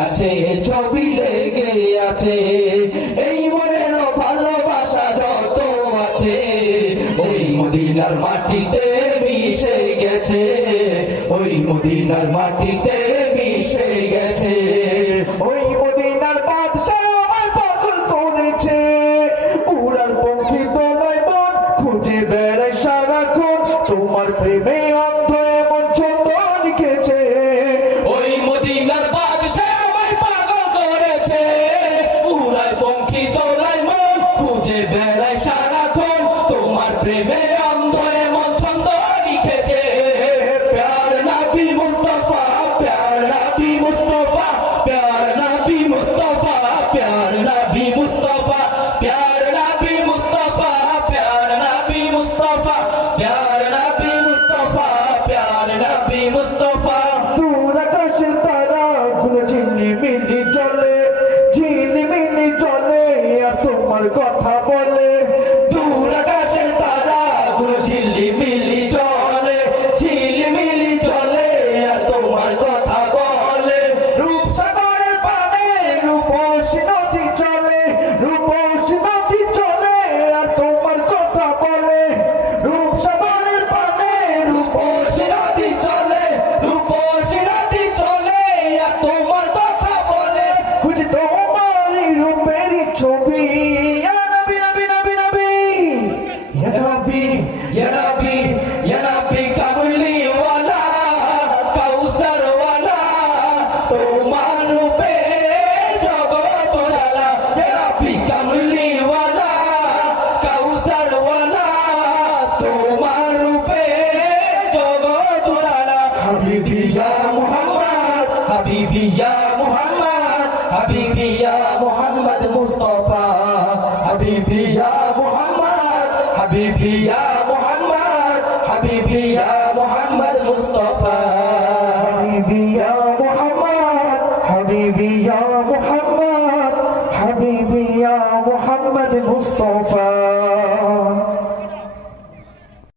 আছে ছবি লেগে আছে এই মনের ভালোবাসা যত আছে ওই মদিনার মাটিতে মিশে গেছে ওই মদিনার মাটিতে মিশে গেছে ওই মদিনার বাদশা আমার পাগল করেছে উড়ার পঙ্খী তোমায় মন খুঁজে বেড়ায় সারাক্ষণ তোমার প্রেমে অন্ধ এমন ছন্দ লিখেছে ওই মদিনার বাদশা আমায় পাগল করেছে উড়ার পঙ্খী তোরাই মন খুঁজে বেড়ায় সারাক্ষণ তোমার প্রেমে অন্ধ এমন ছন্দ লিখেছে প্যার নবী মুস্তাফা প্যার নবী মুস্তাফা প্যার নবী মুস্তাফা প্যার নবী মুস্তাফা প্যার নবী মুস্তাফা প্যার নবী মুস্তাফা প্যার নবী মুস্তাফা প্যার নবী মুস্তাফা দূর আকাশের তারা গুলো ঝিলিমিলি জ্বলে ঝিলিমিলি জ্বলে আর তোমার কথা বলে দূর আকাশের তারা গুলো ঝিলিমিলি জ্বলে ঝিলিমিলি জ্বলে আর তোমার কথা বলে রূপসাগরের পানে রূপসী নদী চলে রূপসী নদী চলে আর তোমার কথা বলে রূপসাগরের পানে রূপসী নদী চলে রূপসী নদী চলে আর তোমার কথা বলে খুঁজে তোমারই রূপেরই ছবি ইয়া নবী নবী নবী নবী ইয়া নবী ইয়া নবী ইয়া নবী কামলি ওয়ালা কাউসার ওয়ালা তোমার রূপে জগৎ উজালা ইয়া নবী কামলি ওয়ালা কাউসার ওয়ালা তোমার রূপে জগৎ উজালা হাবিবি ইয়া মুহাম্মদ হাবিবি ইয়া মুহাম্মদ হাবিবি ইয়া মুহাম্মদ মুস্তাফা হাবিবি ইয়া মুহাম্মদ হাবিবি ইয়া মুহাম্মদ হাবিবি ইয়া মুহাম্মদ মুস্তাফা حبيبي يا محمد حبيبي يا محمد حبيبي يا محمد مصطفى